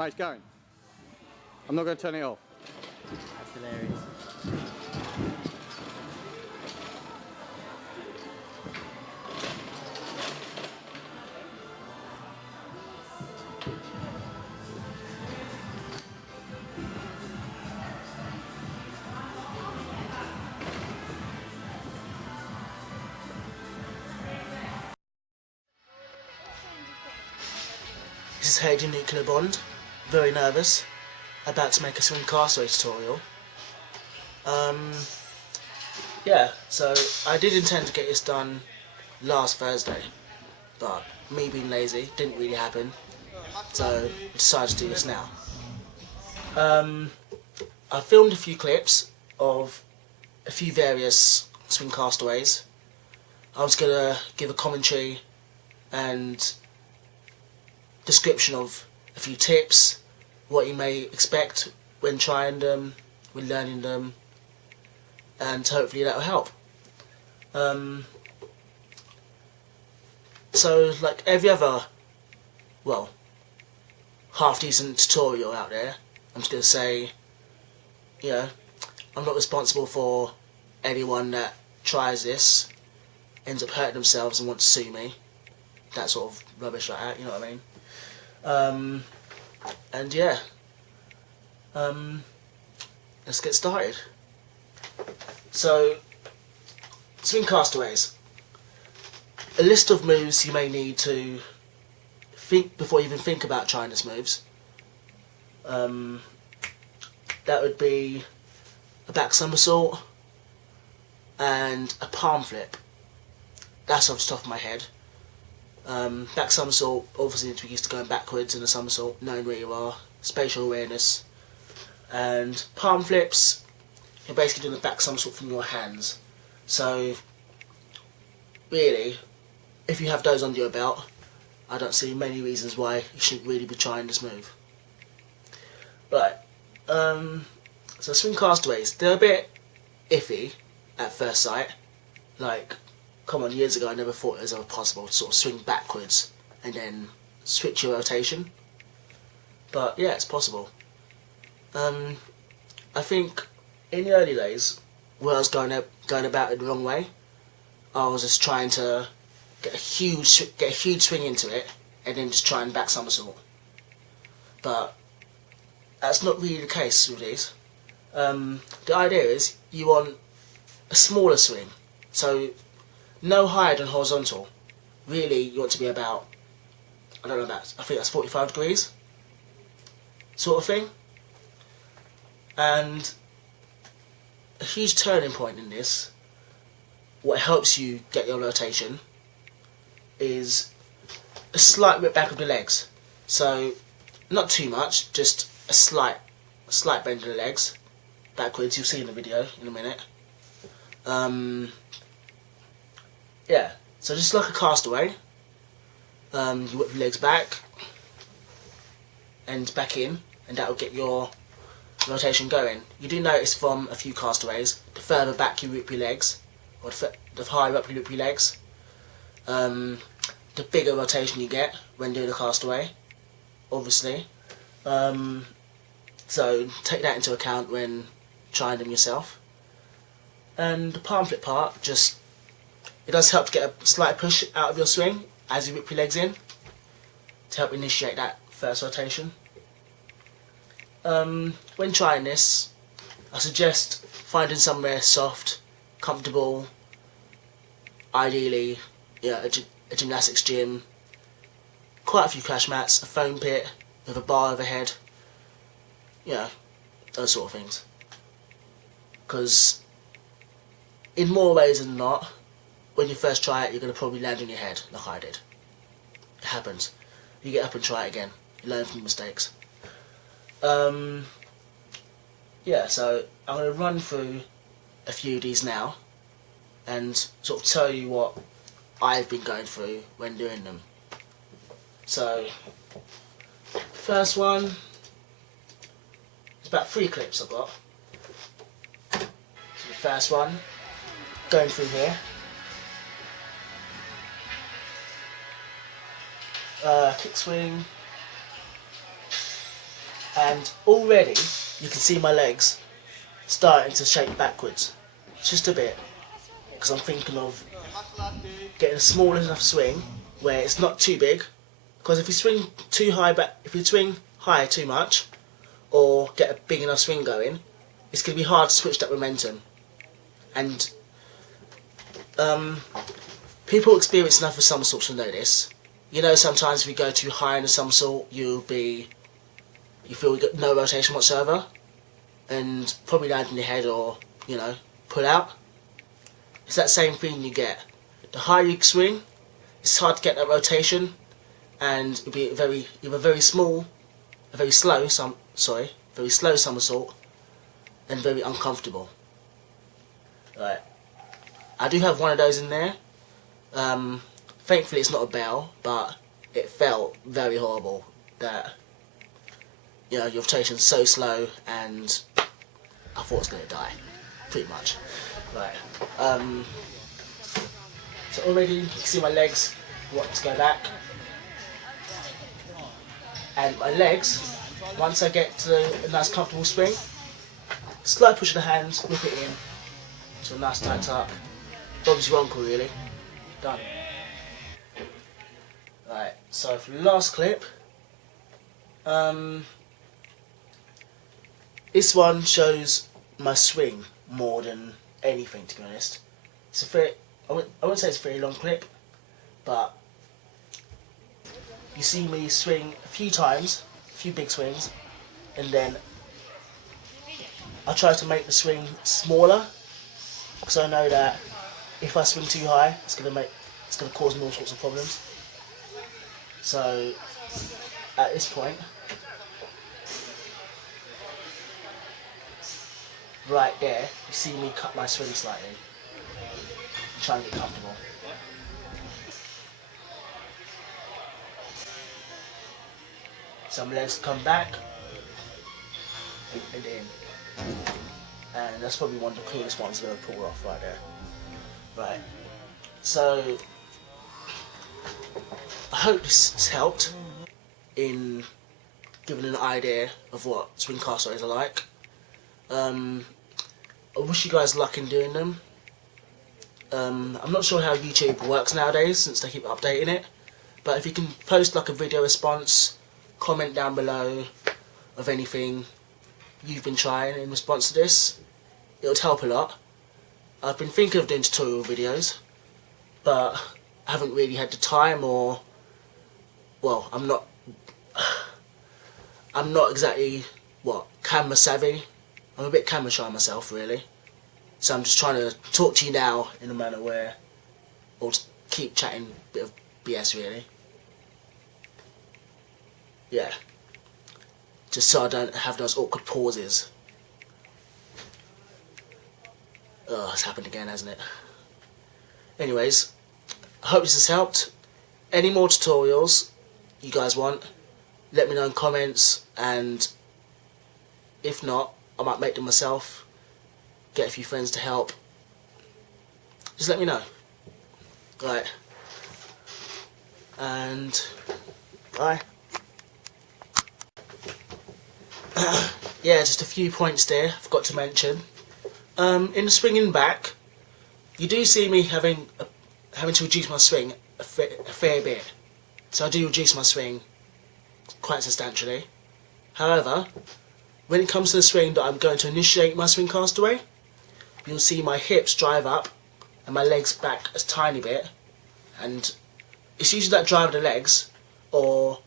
Right, it's going. I'm not going to turn it off. That's hilarious. This is Heidi Nuclear Bond, very nervous, about to make a swing castaway tutorial. Yeah, so I did intend to get this done last Thursday, but me being lazy didn't really happen, so I decided to do this now. I filmed a few clips of a few various swing castaways. I was going to give a commentary and description of a few tips, what you may expect when trying them, when learning them, and hopefully that will help. So like every other, well, half decent tutorial out there, I'm just going to say, you know, I'm not responsible for anyone that tries this, ends up hurting themselves and wants to sue me. That sort of rubbish like that, you know what I mean? And yeah, let's get started. So, swing castaways. A list of moves you may need to think before you even think about trying these moves. That would be a back somersault and a palm flip. That's off the top of my head. Back somersault obviously needs to be used to going backwards in a somersault, knowing where you are, spatial awareness. And palm flips, you're basically doing a back somersault from your hands. So, really, if you have those under your belt, I don't see many reasons why you shouldn't really be trying this move. Right, so swing castaways, they're a bit iffy at first sight. Like, come on, years ago I never thought it was ever possible to sort of swing backwards and then switch your rotation. But yeah, it's possible. I think in the early days, where I was going about it the wrong way, I was just trying to get a huge swing into it and then just try and back somersault. But that's not really the case with these. The idea is you want a smaller swing, so no higher than horizontal. Really, you want to be about, I don't know, I think that's 45 degrees, sort of thing. And a huge turning point in this, what helps you get your rotation, is a slight whip back of the legs. So, not too much, just a slight bend of the legs backwards. You'll see in the video in a minute. Yeah, so just like a castaway, you whip your legs back and back in, and that will get your rotation going. You do notice from a few castaways, the further back you whip your legs, or the higher up you whip your legs, the bigger rotation you get when doing a castaway, obviously. So take that into account when trying them yourself. And the palm flip part, it does help to get a slight push out of your swing as you whip your legs in, to help initiate that first rotation. When trying this, I suggest finding somewhere soft, comfortable, ideally, yeah, a gymnastics gym, quite a few crash mats, a foam pit with a bar overhead, yeah, those sort of things. Because in more ways than not, when you first try it, you're going to probably land on your head, like I did. It happens. You get up and try it again. You learn from your mistakes. Yeah, so I'm going to run through a few of these now and sort of tell you what I've been going through when doing them. So, first one, it's about 3 clips I've got. So the first one, going through here. Kick swing, And already you can see my legs starting to shake backwards, just a bit, because I'm thinking of getting a small enough swing where it's not too big. Because if you swing too high back, if you swing high too much, or get a big enough swing going, it's going to be hard to switch that momentum. And people experiencing other somersaults will know this. You know, sometimes if you go too high in a somersault, you feel you got no rotation whatsoever, and probably land in your head or, you know, pull out. It's that same feeling you get. The higher you swing, it's hard to get that rotation, and it'll be either very slow somersault, and very uncomfortable. Right. I do have one of those in there. Thankfully it's not a bell, but it felt very horrible that, you know, your rotation's so slow, and I thought I was going to die, pretty much. Right. So already you can see my legs want to go back. And my legs, once I get to a nice comfortable swing, slight push of the hands, whip it in to a nice tight up. Bob's your uncle, really. Done. Right, so for the last clip, this one shows my swing more than anything, to be honest. It's I wouldn't say it's a very long clip, but you see me swing a few times, a few big swings, and then I try to make the swing smaller, because I know that if I swing too high, it's going to cause me all sorts of problems. So at this point, right there, you see me cut my swing slightly, try and get comfortable. Some legs come back and in, and that's probably one of the cleanest ones I've ever pulled off right there. Right, so I hope this has helped in giving an idea of what swing castaways are like. I wish you guys luck in doing them. I'm not sure how YouTube works nowadays since they keep updating it, but if you can post like a video response, comment down below of anything you've been trying in response to this, it would help a lot. I've been thinking of doing tutorial videos, but I haven't really had the time, or, well, I'm not exactly, camera savvy. I'm a bit camera shy myself, really. So I'm just trying to talk to you now in a manner where I'll just keep chatting a bit of BS, really. Yeah. Just so I don't have those awkward pauses. Oh, it's happened again, hasn't it? Anyways, I hope this has helped. Any more tutorials you guys want, let me know in comments, and if not, I might make them myself, get a few friends to help. Just let me know. Right. And bye. Yeah, just a few points there I forgot to mention. In the swinging back, you do see me having to reduce my swing a fair bit. So I do reduce my swing quite substantially. However, when it comes to the swing that I'm going to initiate my swing castaway, you'll see my hips drive up and my legs back a tiny bit, and it's usually that drive of the legs, or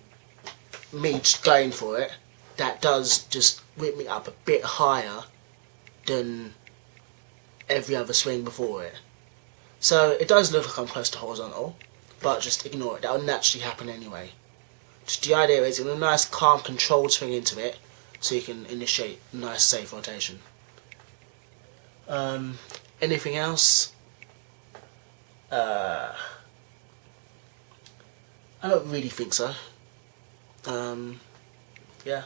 me just going for it, that does just whip me up a bit higher than every other swing before it. So it does look like I'm close to horizontal, but just ignore it, that will naturally happen anyway. Just the idea is, in a nice calm controlled swing into it, so you can initiate a nice safe rotation. Anything else? I don't really think so. Yeah.